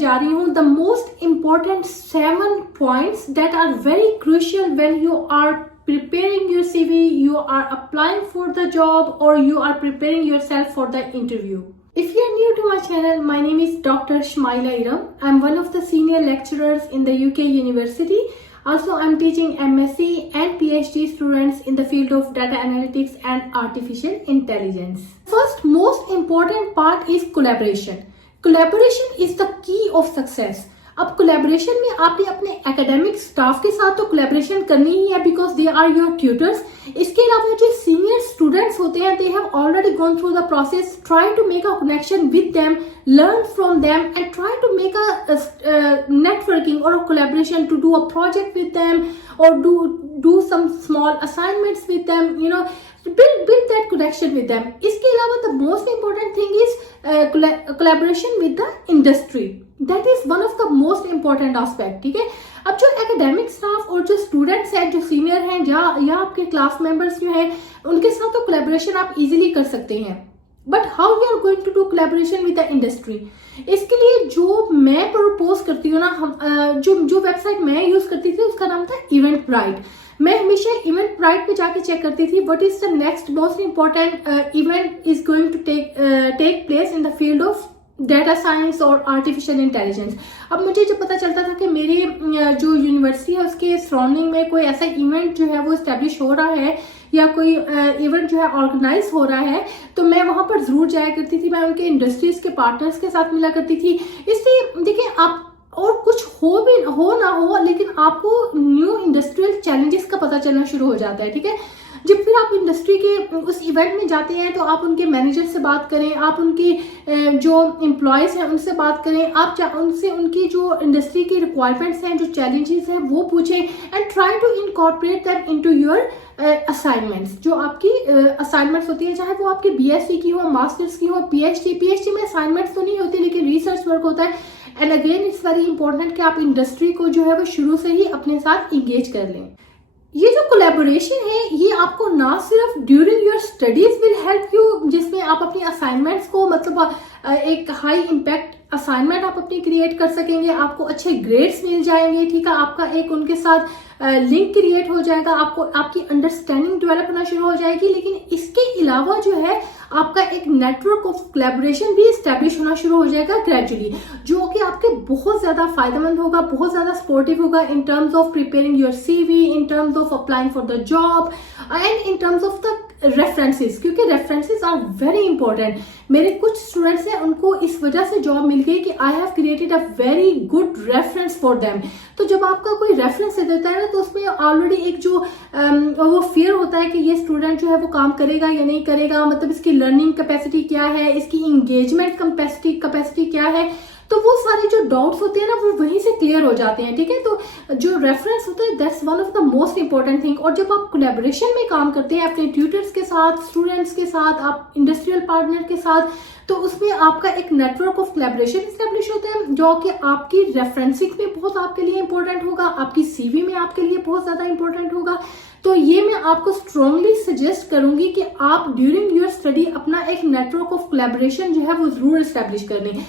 जा रही हूँ the most important 7 points that are very crucial when you are preparing your CV, you are applying for the job or you are preparing yourself for the interview. If you are new to my channel, my name is Dr. Shmaila Iram. I am one of the senior lecturers in the UK University. Also, I am teaching MSc and PhD students in the field of data analytics and artificial intelligence. First, most important part is collaboration. Collaboration is the key of success. अब collaboration में आपने अपने academic staff के साथ तो collaboration करनी ही है because they are your tutors. इसके अलावा जो सीनियर स्टूडेंट्स होते हैं they have already gone through the process. Try to make a connection with them, learn from them and try to make a networking or a collaboration to do a project with them or do some small assignments with them, you know, build that connection with them. इसके अलावा the most important thing is collaboration with the industry. That is one of the most important aspect. ठीक है, अब जो academic staff और जो students हैं, जो सीनियर हैं या आपके क्लास मेंबर्स जो हैं, उनके साथ तो कोलैबोरेशन आप इजीली कर सकते हैं. But how you are going to do collaboration with the industry? इसके लिए जो मैं प्रपोज करती हूँ ना, जो वेबसाइट मैं यूज करती थी उसका नाम था इवेंटब्राइट. मैं हमेशा इवेंटब्राइट पे जाके चेक करती थी what is the next most important event is going to take place in the field of data science और आर्टिफिशियल इंटेलिजेंस. अब मुझे जब पता चलता था कि मेरे जो यूनिवर्सिटी है उसके सराउंडिंग में कोई ऐसा इवेंट जो है वो इस्टेब्लिश हो रहा है या कोई इवेंट जो है ऑर्गेनाइज हो रहा है, तो मैं वहां पर जरूर जाया करती थी. मैं उनके इंडस्ट्रीज के पार्टनर्स के साथ मिला करती थी. इससे देखिए, आप और कुछ हो ना हो, लेकिन आपको न्यू इंडस्ट्रियल चैलेंजेस का पता चलना शुरू हो जाता है. ठीक है, जब फिर आप इंडस्ट्री के उस इवेंट में जाते हैं तो आप उनके मैनेजर से बात करें, आप उनके जो एम्प्लॉयज हैं उनसे बात करें, आप उनसे उनकी जो इंडस्ट्री की रिक्वायरमेंट्स हैं, जो चैलेंजेस हैं वो पूछें and try to incorporate that into your assignments. जो आपकी असाइनमेंट्स होती है, चाहे वो आपकी बीएससी की हो, मास्टर्स की हो, पीएचडी में असाइनमेंट्स तो नहीं होती लेकिन रिसर्च वर्क होता है. And again it's very important कि आप इंडस्ट्री को जो है वो शुरू से ही अपने साथ इंगेज कर लें. ये जो कोलैबोरेशन है ये आपको ना सिर्फ during your studies will help you, जिसमें आप अपनी असाइनमेंट्स को मतलब एक हाई इम्पैक्ट असाइनमेंट आप अपनी क्रिएट कर सकेंगे, आपको अच्छे ग्रेड्स मिल जाएंगे. ठीक है, आपका एक उनके साथ लिंक क्रिएट हो जाएगा, आपको आपकी अंडरस्टैंडिंग डेवलप होना शुरू हो जाएगी. लेकिन इसके अलावा जो है आपका एक नेटवर्क ऑफ कोलैबोरेशन भी स्टैब्लिश होना शुरू हो जाएगा ग्रेजुअली, जो कि आपके बहुत ज्यादा फायदेमंद होगा, बहुत ज्यादा सपोर्टिव होगा in terms of preparing your CV, in terms of applying for the job and in terms of the references, क्योंकि रेफरेंसेस आर वेरी इंपॉर्टेंट. मेरे कुछ स्टूडेंट्स हैं उनको इस वजह से जॉब मिल गई कि I have created a very good reference for them. तो जब आपका कोई रेफरेंस दे देता है ना, तो उसमें ऑलरेडी एक जो वो फियर होता है कि ये स्टूडेंट जो है वो काम करेगा या नहीं करेगा, मतलब इसकी लर्निंग कैपेसिटी क्या है, इसकी इंगेजमेंट कैपेसिटी क्या है, तो वो सारे जो डाउट्स होते हैं ना वो वहीं से क्लियर हो जाते हैं. ठीक है, तो जो रेफरेंस होता है that's one of the most important thing. और जब आप कोलैबोरेशन में काम करते हैं अपने ट्यूटर्स के साथ, स्टूडेंट्स के साथ, आप इंडस्ट्रियल पार्टनर के साथ, तो उसमें आपका एक नेटवर्क ऑफ कोलैबोरेशन एस्टेब्लिश होता है जो कि आपकी रेफरेंसिंग में बहुत आपके लिए इंपॉर्टेंट होगा, आपकी सीवी में आपके लिए बहुत ज्यादा इंपॉर्टेंट होगा. तो ये मैं आपको स्ट्रांगली सजेस्ट करूंगी कि आप ड्यूरिंग योर स्टडी अपना एक नेटवर्क ऑफ कोलैबोरेशन जो है वो जरूर एस्टेब्लिश कर लें.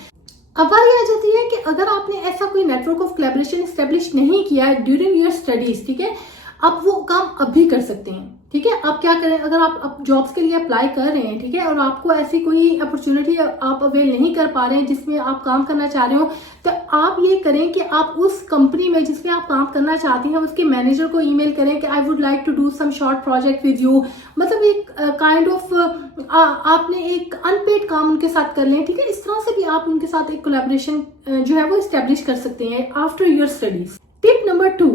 अब बात आ जाती है कि अगर आपने ऐसा कोई नेटवर्क ऑफ कोलैबोरेशन एस्टेब्लिश नहीं किया है ड्यूरिंग योर स्टडीज, ठीक है, आप वो काम अब भी कर सकते हैं. ठीक है, आप क्या करें, अगर आप जॉब्स के लिए अप्लाई कर रहे हैं, ठीक है, और आपको ऐसी कोई अपॉर्चुनिटी आप अवेल नहीं कर पा रहे हैं जिसमें आप काम करना चाह रहे हो, तो आप ये करें कि आप उस कंपनी में जिसमें आप काम करना चाहते हैं उसके मैनेजर को ईमेल करें कि I would like to do some short project with you. मतलब एक काइंड ऑफ आपने एक अनपेड काम उनके साथ कर लें. ठीक है, इस तरह से भी आप उनके साथ एक कोलैबोरेशन जो है वो इस्टेब्लिश कर सकते हैं after your studies. Tip number 2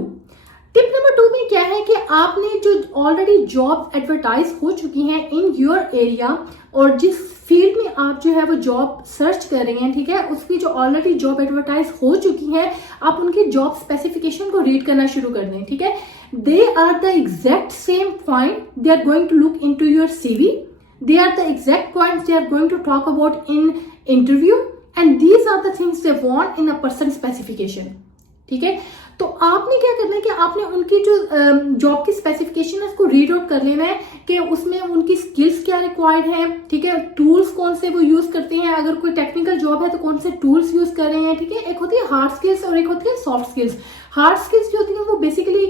में क्या है कि आपने जो ऑलरेडी जॉब एडवर्टाइज हो चुकी हैं इन योर एरिया और जिस फील्ड में आप जो है वो जॉब सर्च कर रहे हैं, ठीक है, उसकी जो ऑलरेडी जॉब एडवर्टाइज हो चुकी है, आप उनकी जॉब स्पेसिफिकेशन को रीड करना शुरू कर दें. ठीक है, they are the exact same point they are going to look into your CV, they are the exact points they are going to talk about in interview and these are the things they want in a person specification. ठीक है, तो आपने क्या करना है कि आपने उनकी जो जॉब की स्पेसिफिकेशन है उसको रीड आउट कर लेना है कि उसमें उनकी स्किल्स क्या रिक्वायर्ड है, ठीक है, टूल्स कौन से वो यूज करते हैं, अगर कोई टेक्निकल जॉब है तो कौन से टूल्स यूज कर रहे हैं, ठीक है। एक होती है हार्ड स्किल्स और एक होती है सॉफ्ट स्किल्स। हार्ड स्किल्स जो होती हैं वो basically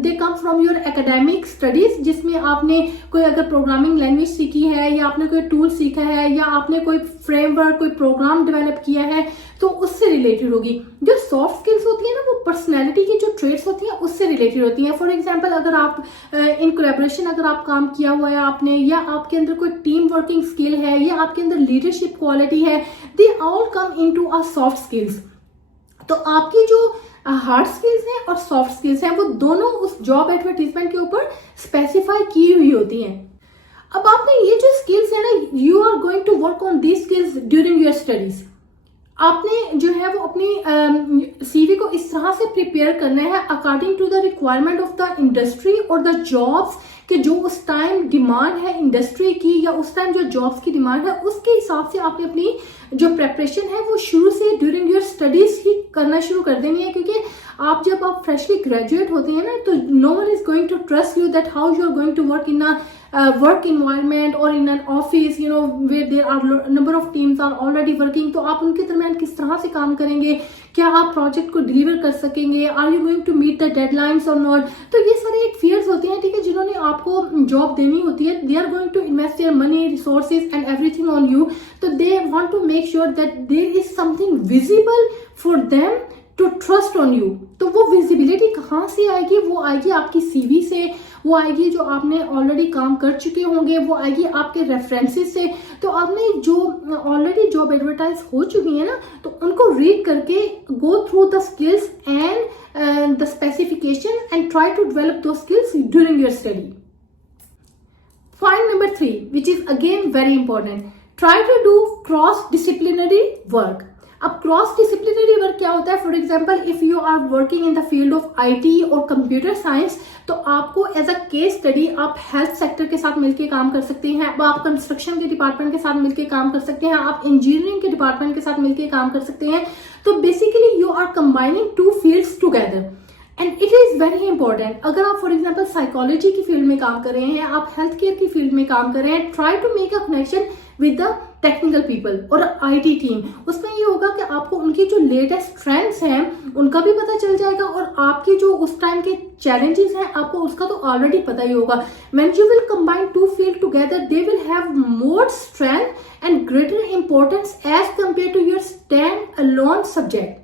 they come from your academic studies, जिसमें आपने कोई अगर प्रोग्रामिंग लैंग्वेज सीखी है या आपने कोई टूल सीखा है या आपने कोई फ्रेमवर्क कोई प्रोग्राम डेवलप किया है तो उससे रिलेटेड होगी। जो सॉफ्ट स्किल्स होती है ना वो पर्सनैलिटी की जो ट्रेट्स होती हैं उससे रिलेटेड होती हैं। फॉर एग्जाम्पल अगर आप इन कोलैबोरेशन अगर आप काम किया हुआ है आपने, या आपके अंदर कोई टीम वर्किंग स्किल है, या आपके अंदर लीडरशिप क्वालिटी है, they all come into a soft skills. तो आपकी जो हार्ड स्किल्स हैं और सॉफ्ट स्किल्स हैं वो दोनों उस जॉब एडवर्टीजमेंट के ऊपर स्पेसिफाई की हुई होती हैं। अब आपने ये जो स्किल्स है ना, you are going to work on these skills during your studies. आपने जो है वो अपनी सीवी को इस तरह से प्रिपेयर करना है according to the requirement of the industry और द जॉब्स, कि जो उस टाइम डिमांड है इंडस्ट्री की या उस टाइम जो जॉब्स की डिमांड है उसके हिसाब से आपने अपनी जो प्रेपरेशन है वो शुरू से ड्यूरिंग योर स्टडीज ही करना शुरू कर देनी है। क्योंकि जब आप फ्रेशली ग्रेजुएट होते हैं ना तो no one is going to trust you that how you are going to work in work environment और in an office, you know, where there are number of teams are already working. तो आप उनके दरमियान किस तरह से काम करेंगे, क्या आप प्रोजेक्ट को डिलीवर कर सकेंगे, are you going to meet the deadlines और नॉट। तो ये सारे एक फियर्स होते हैं, ठीक है, जिन्होंने आपको जॉब देनी होती है। They are going to invest their money, resources and everything on you. तो they want to make sure that there is something visible for them to trust on you. तो वो विजिबिलिटी कहाँ से आएगी? वो आएगी आपकी सीवी से, वो आएगी जो आपने ऑलरेडी काम कर चुके होंगे, वो आएगी आपके रेफरेंसेस से। तो आपने जो ऑलरेडी जॉब एडवर्टाइज हो चुकी है ना तो उनको रीड करके go through the skills and the specification and try to develop those skills during your study. Point number 3, which is again very important, try to do cross disciplinary work. अब cross disciplinary work क्या होता है? For example if you are working in the field of IT और computer science तो आपको as a case study आप health sector के साथ मिलकर काम कर सकते हैं, आप कंस्ट्रक्शन के डिपार्टमेंट के साथ मिलकर काम कर सकते हैं, आप इंजीनियरिंग के डिपार्टमेंट के साथ मिलकर काम कर सकते हैं। तो basically you are combining two fields together and it is very important. अगर आप फॉर एग्जाम्पल साइकोलॉजी की फील्ड में काम कर रहे हैं, आप हेल्थ केयर की फील्ड में काम कर रहे हैं, try to make a connection with the technical people और IT टीम। उसमें ये होगा कि आपको उनकी जो लेटेस्ट ट्रेंड्स हैं उनका भी पता चल जाएगा और आपकी जो उस टाइम के चैलेंजेस हैं आपको उसका तो ऑलरेडी पता ही होगा। When you will combine two fields together, they will have more strength and greater importance as compared to your stand-alone subject.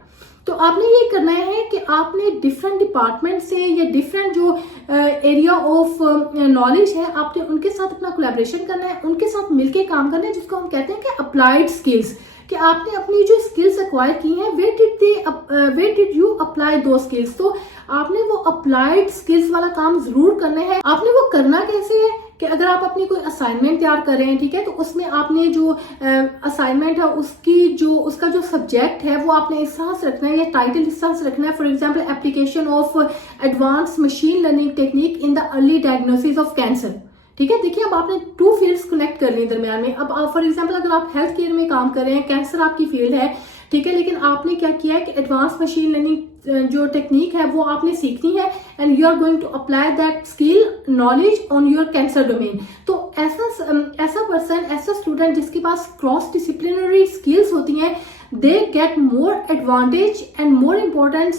तो आपने ये करना है कि आपने डिफरेंट डिपार्टमेंट से या डिफरेंट जो एरिया ऑफ नॉलेज है आपने उनके साथ अपना कोलैबोरेशन करना है, उनके साथ मिलके काम करना है, जिसको हम कहते हैं कि अप्लाइड स्किल्स। कि आपने अपनी जो स्किल्स एक्वायर की हैं वेयर डिड यू अप्लाई दो स्किल्स। तो आपने वो अप्लाइड स्किल्स वाला काम जरूर करना है। आपने वो करना कैसे है कि अगर आप अपनी कोई असाइनमेंट तैयार कर रहे हैं, ठीक है, तो उसमें आपने जो असाइनमेंट है उसका जो सब्जेक्ट है वो आपने इस तरह से रखना है या टाइटल इस तरह से रखना है। For example application of advance machine learning technique in the early diagnosis of cancer. ठीक है, देखिए अब आपने टू फील्ड्स कनेक्ट कर ली दरमियान में। अब आप फॉर एग्जांपल अगर आप हेल्थ केयर में काम कर रहे हैं, कैंसर आपकी फील्ड है, ठीक है, लेकिन आपने क्या किया है कि एडवांस मशीन लर्निंग जो टेक्निक है वो आपने सीखनी है and you are going to apply that skill knowledge on your cancer domain. तो ऐसा स्टूडेंट जिसके पास क्रॉस डिसिप्लिनरी स्किल्स होती हैं, they get more advantage and more importance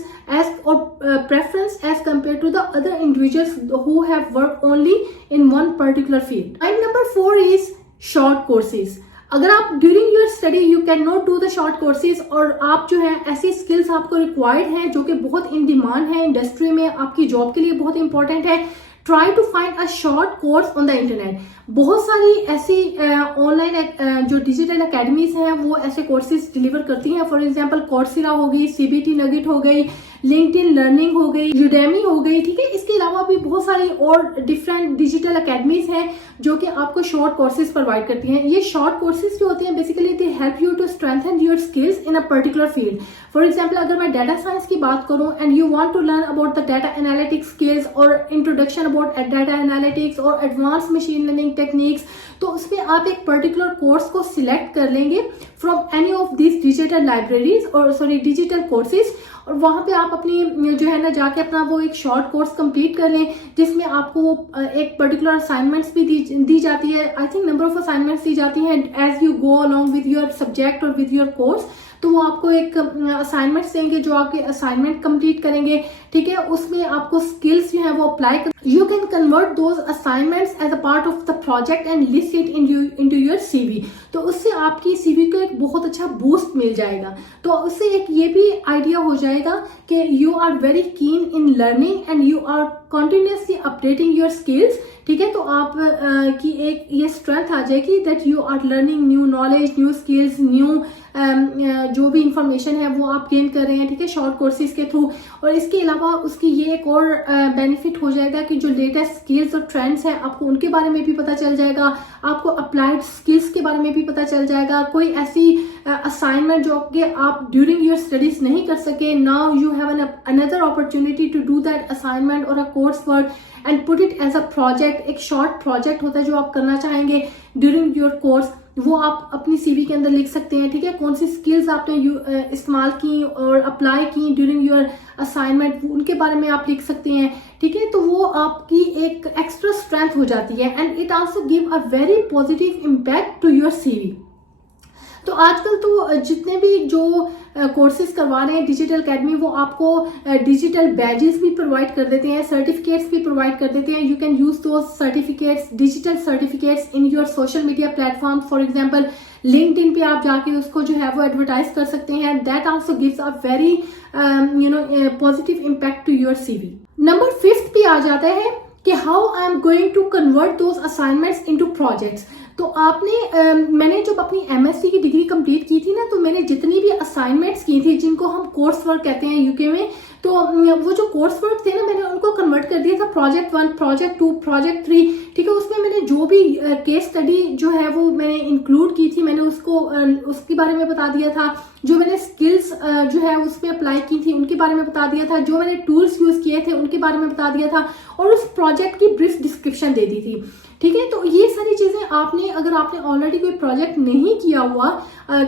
preference as compared to the other individuals who have worked only in one particular field. And number 4 is short courses. अगर आप during your study you can not do the short courses और आप जो है ऐसी skills आपको required हैं जो कि बहुत इन डिमांड है इंडस्ट्री में, आपकी जॉब के लिए बहुत इंपॉर्टेंट है, try to find a short course on the internet. बहुत सारी ऐसी ऑनलाइन जो डिजिटल अकेडमीज हैं वो ऐसे कोर्सेज डिलीवर करती हैं। फॉर एग्जांपल कोर्सेरा हो गई, CBT नगेट हो गई, लिंक्डइन लर्निंग हो गई, यूडेमी हो गई, ठीक है। इसके अलावा भी बहुत सारी और डिफरेंट डिजिटल अकेडमीज हैं जो कि आपको शॉर्ट कोर्सेज प्रोवाइड करती हैं। ये शॉर्ट कोर्सेज जो होते हैं basically they help you to strengthen your skills in a particular field. For example अगर मैं डाटा साइंस की बात करूं and you want to learn about the data analytics skills और इंट्रोडक्शन अबाउट डाटा एनालिटिक्स और एडवांस मशीन लर्निंग टेक्निक्स, तो उसमें आप एक पर्टिकुलर कोर्स को सिलेक्ट कर लेंगे from any of this digital libraries और डिजिटल कोर्सेज, और वहां पे आप अपनी जो है ना जाके अपना वो एक शॉर्ट कोर्स कंप्लीट कर लें जिसमें आपको एक पर्टिकुलर असाइनमेंट्स भी दी जाती है। I think number of assignments दी जाती हैं as you go along with your subject और विद योर कोर्स। तो वो आपको एक असाइनमेंट्स देंगे जो आपके असाइनमेंट कंप्लीट करेंगे, ठीक है। उसमें आपको स्किल्स जो है वो अप्लाई कर, you can convert those assignments as a part of the project and list it into your CV. तो उससे आपकी सीवी को एक बहुत अच्छा बूस्ट मिल जाएगा। तो उससे एक ये भी आइडिया हो जाएगा कि you are very keen in learning and you are continuously updating your skills, ठीक है। तो आप की एक ये स्ट्रेंथ आ जाएगी that you are learning new knowledge, new skills, new जो भी इंफॉर्मेशन है वो आप गेन कर रहे हैं, ठीक है, शॉर्ट कोर्सेज के थ्रू। और इसके अलावा उसकी ये एक और बेनिफिट हो जाएगा कि जो लेटेस्ट स्किल्स और ट्रेंड्स हैं आपको उनके बारे में भी पता चल जाएगा, आपको अप्लाइड स्किल्स के बारे में भी पता चल जाएगा। कोई ऐसी असाइनमेंट जो कि आप ड्यूरिंग योर स्टडीज नहीं कर सके, now you have another opportunity to do that assignment और a course work and put it as a project. एक शॉर्ट प्रोजेक्ट होता है जो आप करना चाहेंगे ड्यूरिंग योर कोर्स, वो आप अपनी सीवी के अंदर लिख सकते हैं, ठीक है। कौन सी स्किल्स आपने इस्तेमाल की और अप्लाई की ड्यूरिंग योर असाइनमेंट, उनके बारे में आप लिख सकते हैं, ठीक है। तो वो आपकी एक एक्स्ट्रा स्ट्रेंथ हो जाती है and it also give a very positive impact to your CV. तो आजकल तो जितने भी जो कोर्सेज करवा रहे हैं डिजिटल एकेडमी, वो आपको डिजिटल बैजेस भी प्रोवाइड कर देते हैं, सर्टिफिकेट्स भी प्रोवाइड कर देते हैं। You can use those certificates, digital certificates in your social media platform. For example LinkedIn पे आप जाके उसको जो है वो एडवर्टाइज कर सकते हैं। That also gives a very positive impact to your CV. Number 5 पे आ जाता है कि how I am going to convert those assignments into projects. तो आपने मैंने जब अपनी एमएससी की डिग्री कंप्लीट की थी ना, तो मैंने जितनी भी असाइनमेंट्स की थी जिनको हम कोर्स वर्क कहते हैं यूके में, तो वो जो कोर्स वर्क थे ना, मैंने उनको कन्वर्ट कर दिया था प्रोजेक्ट 1, प्रोजेक्ट 2, प्रोजेक्ट 3, ठीक है। उसमें मैंने जो भी केस स्टडी जो है वो मैंने इंक्लूड की थी, मैंने उसको उसके बारे में बता दिया था। जो मैंने स्किल्स जो है उसमें अप्लाई की थी उनके बारे में बता दिया था। जो मैंने टूल्स यूज किए थे उनके बारे में बता दिया था और उस प्रोजेक्ट की ब्रीफ डिस्क्रिप्शन दे दी थी, ठीक है। तो ये सारी चीजें आपने, अगर आपने ऑलरेडी कोई प्रोजेक्ट नहीं किया हुआ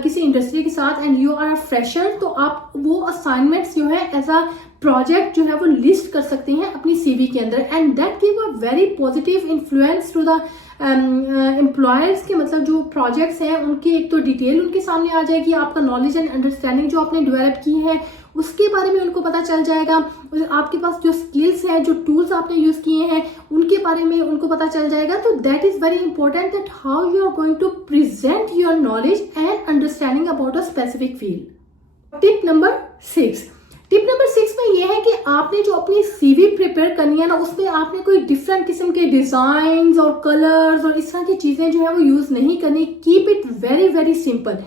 किसी इंडस्ट्री के साथ and you are a fresher, तो आप वो असाइनमेंट्स जो है एज अ प्रोजेक्ट जो है वो लिस्ट कर सकते हैं अपनी सीवी के अंदर and that give a very positive influence to the employers के। मतलब जो प्रोजेक्ट्स हैं उनकी एक तो डिटेल उनके सामने आ जाएगी, आपका नॉलेज एंड अंडरस्टैंडिंग जो आपने डेवलप की है उसके बारे में उनको पता चल जाएगा। आपके पास जो स्किल्स हैं, जो टूल्स आपने यूज किए हैं उनके बारे में उनको पता चल जाएगा। तो that is very important that how you are going to present your knowledge and understanding about a specific field. Tip number 6 में ये है कि आपने जो अपनी सीवी प्रिपेयर करनी है ना, उसमें आपने कोई डिफरेंट किस्म के डिजाइन और कलर्स और इस तरह की चीजें जो है वो यूज नहीं करनी। Keep it very very simple.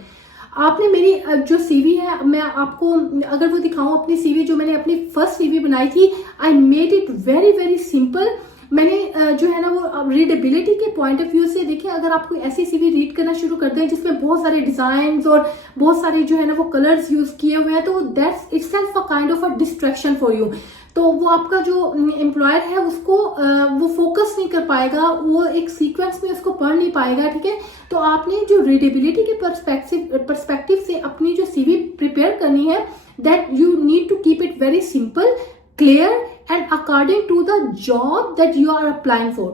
आपने मेरी जो सीवी है, मैं आपको अगर वो दिखाऊं अपनी सीवी, जो मैंने अपनी फर्स्ट सीवी बनाई थी, I made it very very simple. मैंने जो है ना वो रीडेबिलिटी के पॉइंट ऑफ व्यू से देखिए, अगर आप कोई ऐसी सीवी रीड करना शुरू कर दें जिसमें बहुत सारे डिजाइन और बहुत सारे जो है ना वो कलर्स यूज किए हुए हैं, तो that's itself a kind of a distraction for you. तो वो आपका जो एम्प्लॉयर है उसको वो फोकस नहीं कर पाएगा, वो एक सीक्वेंस में उसको पढ़ नहीं पाएगा, ठीक है। तो आपने जो रीडेबिलिटी के पर्सपेक्टिव से अपनी जो सीवी प्रिपेयर करनी है, that you need to keep it very simple, clear and according to the job that you are applying for,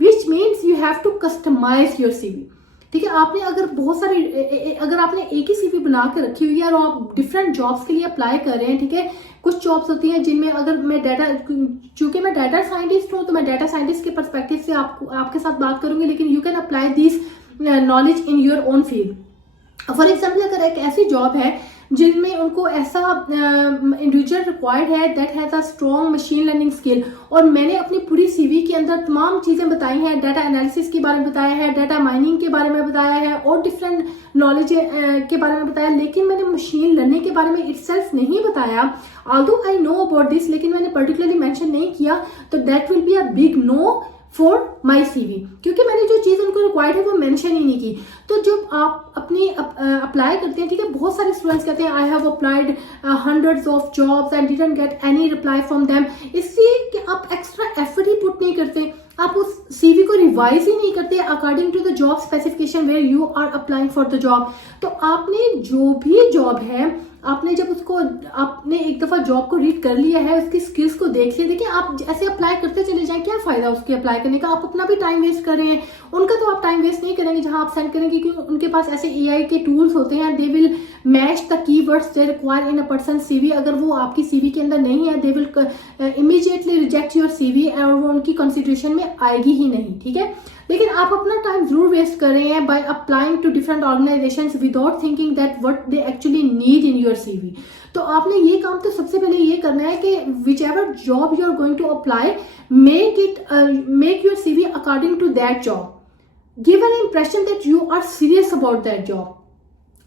which means you have to customize your CV, ठीक है। आपने अगर बहुत सारी, अगर आपने एक ही सीवी बना के रखी हुई है और आप डिफरेंट जॉब्स के लिए अप्लाई कर रहे हैं, ठीक है। कुछ जॉब्स होती हैं जिनमें, अगर मैं चूंकि मैं डाटा साइंटिस्ट हूं, तो मैं डाटा साइंटिस्ट के पर्सपेक्टिव से आपके साथ बात करूंगी, लेकिन you can apply this knowledge in your own field. For example, अगर एक ऐसी जॉब है जिनमें उनको ऐसा इंडिविजुअल रिक्वायर्ड है that has a strong machine learning skill, और मैंने अपनी पूरी सीवी के अंदर तमाम चीजें बताई हैं, डाटा एनालिसिस के बारे में बताया है, डाटा माइनिंग के बारे में बताया है और डिफरेंट नॉलेज के बारे में बताया, लेकिन मैंने मशीन लर्निंग के बारे में इटसेल्फ नहीं बताया। Although I know about this, लेकिन मैंने पर्टिकुलरली मेंशन नहीं किया, तो that will be a big no for my CV, क्योंकि मैंने जो चीज उनको रिक्वायर्ड है वो मेंशन ही नहीं की। तो जब आप अपनी अप्लाई करते हैं, ठीक है, बहुत सारे स्टूडेंट्स कहते हैं I have applied hundreds of jobs and didn't get any reply from them, इसलिए कि आप एक्स्ट्रा एफर्ट ही पुट नहीं करते। आप उस सीवी को रिवाइज ही नहीं करते according to the job specification where you are applying for the job. तो आपने जो भी जॉब है, आपने जब उसको आपने एक दफा जॉब को रीड कर लिया है, उसकी स्किल्स को देख लिया, देखिए आप ऐसे अप्लाई करते चले जाएं, क्या फायदा उसके अप्लाई करने का, आप अपना भी टाइम वेस्ट कर रहे हैं, उनका तो आप टाइम वेस्ट नहीं करेंगे जहां आप सेंड करेंगे, क्योंकि उनके पास ऐसे एआई के टूल्स होते हैं, they will match the keywords they require in a person CV. अगर वो आपकी सीवी के अंदर नहीं है, they will immediately reject your CV और वो उनकी कंसिडरेशन में आएगी ही नहीं, ठीक है। लेकिन आप अपना टाइम जरूर वेस्ट कर रहे हैं by applying to different organisations without thinking that what they actually need in your CV. तो आपने ये काम तो सबसे पहले ये करना है कि whichever job you are going to apply, make your CV according to that job, give an impression that you are serious about that job.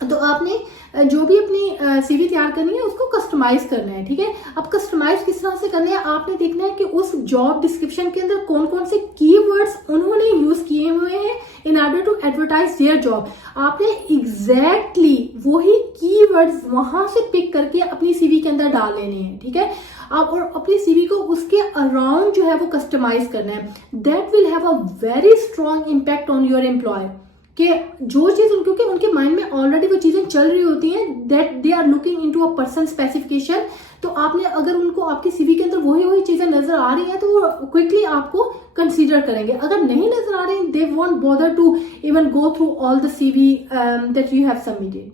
तो आपने जो भी अपनी सीवी तैयार करनी है उसको कस्टमाइज करना है, ठीक है। अब कस्टमाइज किस तरह से करना है, आपने देखना है कि उस जॉब डिस्क्रिप्शन के अंदर कौन कौन से कीवर्ड्स उन्होंने यूज किए हुए हैं in order to advertise their job. आपने एग्जैक्टली वही कीवर्ड्स वहां से पिक करके अपनी सीवी के अंदर डाल लेने हैं, ठीक है। आप और अपनी सीवी को उसके अराउंड जो है वो कस्टमाइज करना है। That will have a very strong impact on your employ, कि जो चीज क्योंकि उनके माइंड में ऑलरेडी वो चीजें चल रही होती हैं, that they are looking into a person specification. तो आपने अगर उनको आपकी सीवी के अंदर वही चीजें नजर आ रही हैं तो वो क्विकली आपको कंसीडर करेंगे। अगर नहीं नजर आ रही, they won't bother to even go through all the CV that you have submitted.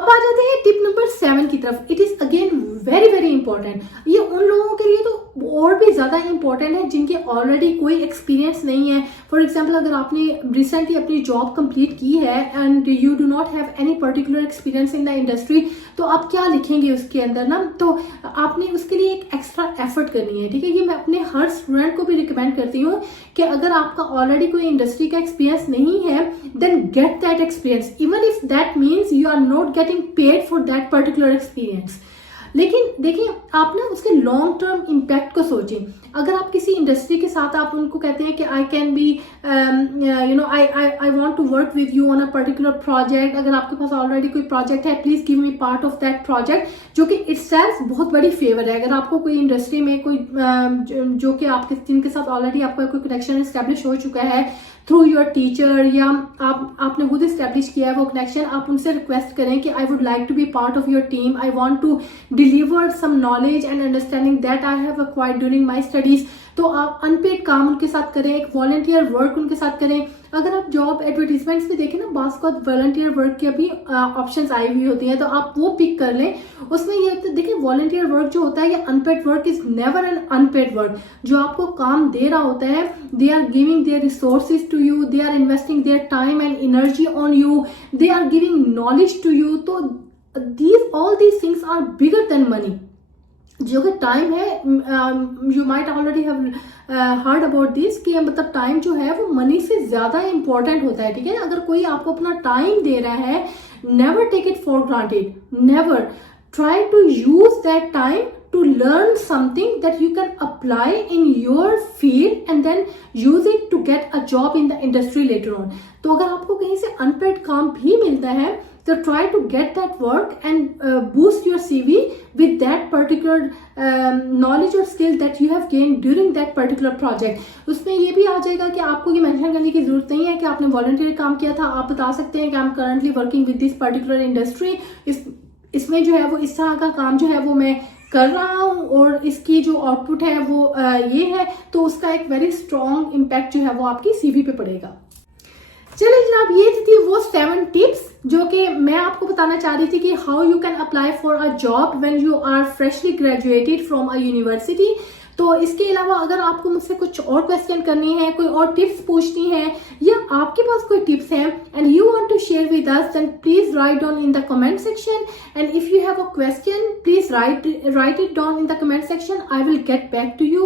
अब आ जाते हैं टिप नंबर 7 की तरफ। It is again very very important. ये उन लोगों के लिए तो और भी ज्यादा इंपॉर्टेंट है जिनके ऑलरेडी कोई एक्सपीरियंस नहीं है। फॉर एग्जाम्पल, अगर आपने रिसेंटली अपनी जॉब कंप्लीट की है and you do not have any particular experience in the industry, तो आप क्या लिखेंगे उसके अंदर ना, तो आपने उसके लिए एक एक्स्ट्रा एफर्ट करनी है, ठीक है। ये मैं अपने हर स्टूडेंट को भी रिकमेंड करती हूँ कि अगर आपका ऑलरेडी कोई इंडस्ट्री का एक्सपीरियंस नहीं है, then get that experience, even if that means you are not getting paid for that particular experience. लेकिन देखिए, आप ना उसके लॉन्ग टर्म इम्पैक्ट को सोचें। अगर आप किसी इंडस्ट्री के साथ आप उनको कहते हैं कि I can be I want to work with you on a particular project, अगर आपके पास ऑलरेडी कोई प्रोजेक्ट है, please give me part of that project, जो कि इटसेल्फ बहुत बड़ी फेवर है। अगर आपको कोई इंडस्ट्री में कोई जो कि आपके जिनके साथ ऑलरेडी आपका कोई कनेक्शन एस्टेब्लिश हो चुका है थ्रू योर टीचर, या आपने खुद इस्टेब्लिश किया है वो कनेक्शन, आप उनसे रिक्वेस्ट करें कि I would like to be part of your team, I want to deliver some knowledge and understanding that I have acquired during my studies. तो आप अनपेड काम उनके साथ करें, एक वॉलंटियर वर्क उनके साथ करें। अगर आप जॉब एडवर्टीजमेंट्स में देखें ना, बास को वॉलंटियर वर्क की अभी ऑप्शंस आई हुई होती हैं, तो आप वो पिक कर लें। उसमें ये देखिए, वॉलंटियर वर्क जो होता है, ये unpaid work is never an unpaid work. जो आपको काम दे रहा होता है, they are giving their resources to you, they are investing their time and energy on you, they are giving knowledge to you. तो all these things are bigger than money. जो कि टाइम है, you might already have heard about this, कि मतलब time जो है वो money से ज्यादा इंपॉर्टेंट होता है, ठीक है। अगर कोई आपको अपना टाइम दे रहा है, never take it for granted, never. Try to use that time to learn something that you can apply in your field and then use it to get a job in the industry later on. तो अगर आपको कहीं से unpaid काम भी मिलता है, तो try to get that work and boost your CV with that particular knowledge or skill that you have gained during that particular project. उसमें ये भी आ जाएगा कि आपको ये मेंशन करने की जरूरत नहीं है कि आपने वॉलंटियर काम किया था। आप बता सकते हैं कि I'm currently working with this particular industry. इसमें जो है वो इस तरह का काम जो है वो मैं कर रहा हूँ और इसकी जो आउटपुट है वो ये है। तो उसका एक वेरी स्ट्रॉन्ग इम्पैक्ट जो है वो आपकी सीवी पे पड़ेगा। चलिए जनाब, ये थी वो 7 टिप्स जो कि मैं आपको बताना चाह रही थी कि how you can apply for a job when you are freshly graduated from a university. तो इसके अलावा अगर आपको मुझसे कुछ और क्वेश्चन करनी है, कोई और टिप्स पूछनी है, या आपके पास कोई टिप्स हैं and you want to share with us, then please write down in the comment section. And if you have a question, please write it down in the comment section. I will get back to you.